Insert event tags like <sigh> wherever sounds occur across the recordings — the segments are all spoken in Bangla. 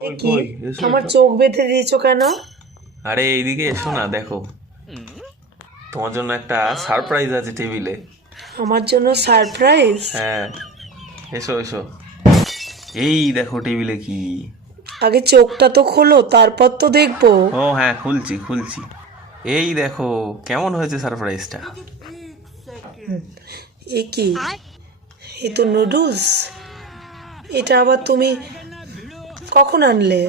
কি? আমার চোখ বেঁধে দিয়েছ কেন? আরে এইদিকে এসো না দেখো। তোমার জন্য একটা সারপ্রাইজ আছে টেবিলে আমার জন্য সারপ্রাইজ হ্যাঁ। এসো এসো। এই দেখো টেবিলে কি। আগে চোখটা তো খোলো তারপর তো দেখব। ও হ্যাঁ খুলছি খুলছি। এই দেখো কেমন হয়েছে সারপ্রাইজটা এ কি? এ তো নুডলস এটা আবার তুমি কখন আনলে?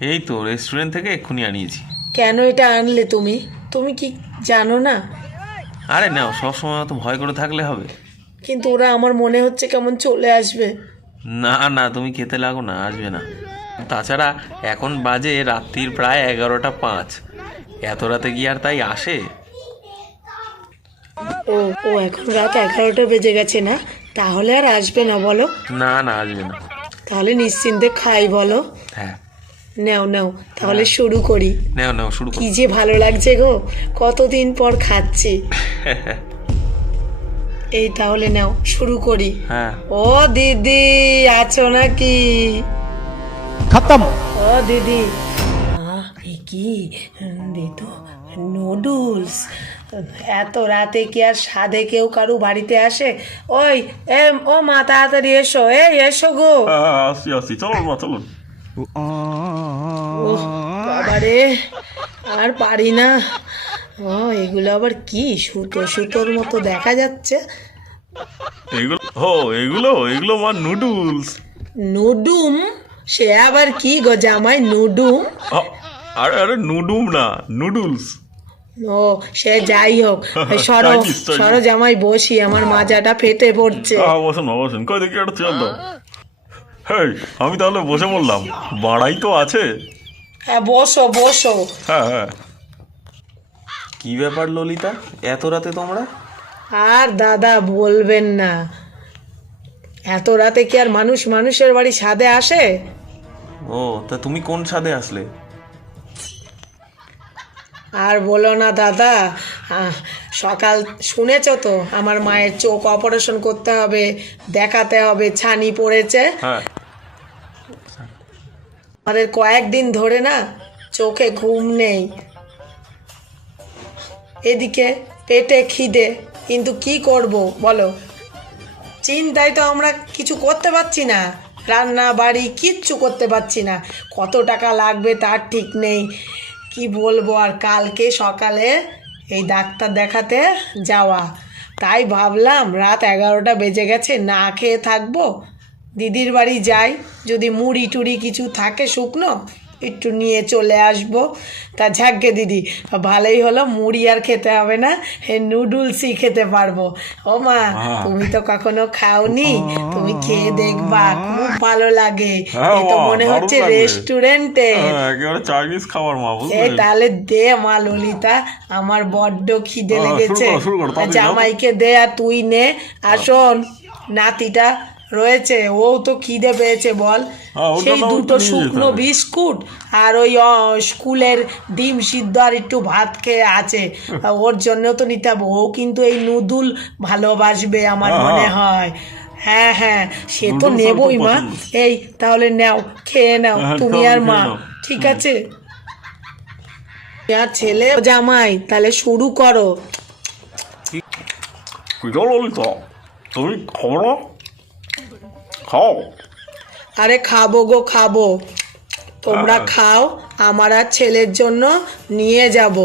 এই তো রেস্টুরেন্ট থেকে এক্ষুনি আনিয়েছি। কেন এটা আনলে তুমি? তুমি কি জানো না? আরে নাও সবসময় অত ভয় করে থাকলে হবে। কিন্তু ওরা আমার মনে হচ্ছে কেমন চলে আসবে। না না তুমি খেতে লাগো না আসবে না। তাছাড়া এখন বাজে রাত্রির প্রায় এগারোটা পাঁচ। এত রাতে কি আর তাই আসে? ও ও এখন রাত এগারোটা বেজে গেছে না? তাহলে আর আসবে না বলো। না না আসবে না। তাহলে নিশ্চিন্তে খাই বলো। হ্যাঁ। নাও নাও তাহলে হ্যাঁ। শুরু করি। নাও নাও শুরু কি যে ভালো লাগছে গো কতদিন পর খাচ্ছি। <laughs> এই তাহলে নাও শুরু করি। হ্যাঁ। ও দিদি আছো নাকি? খতম। ও দিদি এ কি? দে তো নুডলস এত রাতে কি আর সাধে কেউ কারু বাড়িতে আসে? ওই এ ও মা তাড়াতাড়ি এসো। এই এসো গো। আসছি আসছি। চলুন মা চলুন। বাবারে আর পারি না। ও এগুলো আবার কি? সুতো সুতোর মতো দেখা যাচ্ছে। এগুলো ও এগুলো এগুলো মা নুডলস নুডুম? সে আবার কি গো জামাই নুডুম? আরে আরে নুডুম না নুডলস। ও সে যাই হোক <laughs> সরো জামাই বসি আমার মাজাটা ফেটে পড়ছে। বসেন বসেন। কই দেখি একটা দাও হেই আমি তাহলে বসে বললাম বাড়াই তো আছে। হ্যাঁ বসো বসো। হ্যাঁ হ্যাঁ। কি ব্যাপার ললিতা? এত রাতে তোমরা? আর দাদা বলবেন না। এত রাতে কি আর মানুষ মানুষের বাড়ি সাদে আসে? ও তা তুমি কোন ছাদে আসলে? আর বলো না দাদা। সকাল শুনেছ তো? আমার মায়ের চোখ অপারেশন করতে হবে দেখাতে হবে ছানি পড়েছে। হ্যাঁ। আমাদের কয়েকদিন ধরে না চোখে ঘুম নেই। এদিকে পেটে খিদে কিন্তু কি করব বলো? চিন্তায় তো আমরা কিছু করতে পারছি না। রান্না বাড়ি কিচ্ছু করতে পারছি না। কত টাকা লাগবে তার ঠিক নেই। কি বলব আর কালকে সকালে এই ডাক্তার দেখাতে যাওয়া। তাই ভাবলাম রাত এগারোটা বেজে গেছে, না খেয়ে থাকব। দিদির বাড়ি যাই, যদি মুড়ি টুড়ি কিছু থাকে শুকনো একটু নিয়ে চলে আসব। তা ঝাঁকে দিদি ভালোই হলো মুড়ি আর খেতে হবে না হে নুডলসই খেতে পারব। ও মা তুমি তো কখনো খাওনি তুমি খেয়ে দেখবা খুব ভালো লাগে। হ্যাঁ, তো মনে হচ্ছে রেস্টুরেন্টে। হ্যাঁ, চাইনিজ খাবার মা এই তাহলে দে মা ললিতা আমার বড্ড খিদে লেগেছে। জামাইকে দে আর তুই নে আসন। নাতিটা রয়েছে। ও তো খিদে পেয়েছে বল। হ্যাঁ, সেই দুটো শুকনো বিস্কুট আর ওই স্কুলের ডিম সিদ্ধ আর একটু ভাত খেয়ে আছে। <laughs> ওর জন্য তো নিতে হবে। ও কিন্তু এই নুদুল ভালোবাসবে আমার হ্যাঁ, মনে হ্যাঁ। হয়। হ্যাঁ হ্যাঁ সে তো নেবই মা। এই তাহলে নাও খেয়ে নাও তুমি আর মা। ঠিক আছে? আর ছেলে জামাই তাহলে শুরু করো। তুমি খাব না খাও। আরে খাব গো খাব। তোমরা হ্যাঁ। খাও আমার আর ছেলের জন্য নিয়ে যাব।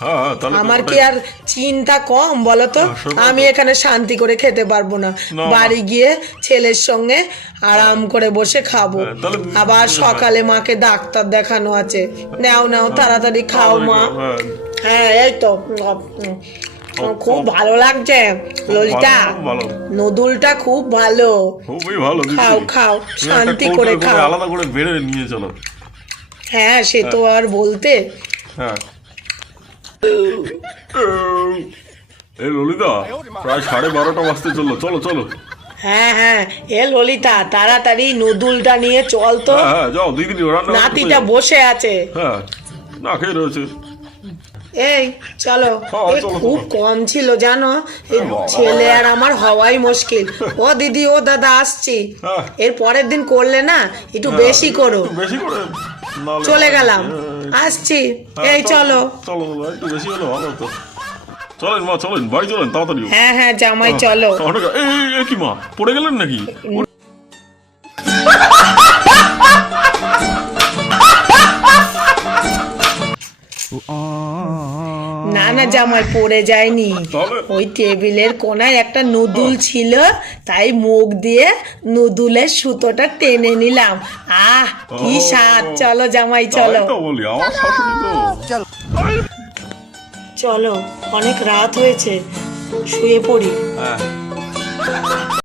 হ্যাঁ হ্যাঁ আমার কি আর চিন্তা কম বলো তো। আমি এখানে শান্তি করে খেতে পারব না। বাড়ি গিয়ে ছেলের সঙ্গে আরাম করে বসে খাব। আবার সকালে মাকে ডাক্তার দেখানো আছে। নাও নাও তাড়াতাড়ি খাও মা। হ্যাঁ, এই তো। খুব ভালো লাগছে ললিতা। নদুলটা খুব ভালো। খুবই ভালো খাও, খাও, শান্তি করে খাও। আলাদা করে বেড়ে নিয়ে চলো। হ্যাঁ সে তো আর বলতে। হ্যাঁ। এই ললিতা প্রায় সাড়ে বারোটা বাজতে চলল। চলো চলো। হ্যাঁ হ্যাঁ। এ ললিতা তাড়াতাড়ি নুডুলটা নিয়ে চল তো। হ্যাঁ হ্যাঁ যাও দিদি নাতিটা বসে আছে। হ্যাঁ না খেয়ে রয়েছে। এই চলো। হ্যাঁ, চলো, খুব কম ছিল জানো? ছেলে আর আমার হওয়াই মুশকিল। ও দিদি ও দাদা আসছি। হ্যাঁ। এর পরের দিন করলে না একটু বেশি করো। চলে গেলাম। হ্যাঁ, আসছি। হ্যাঁ, এই চলো চলেন মা চলেন বাড়ি চলেন তাড়াতাড়ি। হ্যাঁ হ্যাঁ জামাই চলো। এই কি মা পড়ে গেলেন নাকি? না না জামাই পড়ে যায়নি। ওই টেবিলের কোনায় একটা নুদুল ছিল তাই মুখ দিয়ে নুদুলের সুতোটা টেনে নিলাম। আহ কি। স্বাদ। চলো জামাই চলো। চলো অনেক রাত হয়েছে শুয়ে পড়ি। হ্যাঁ।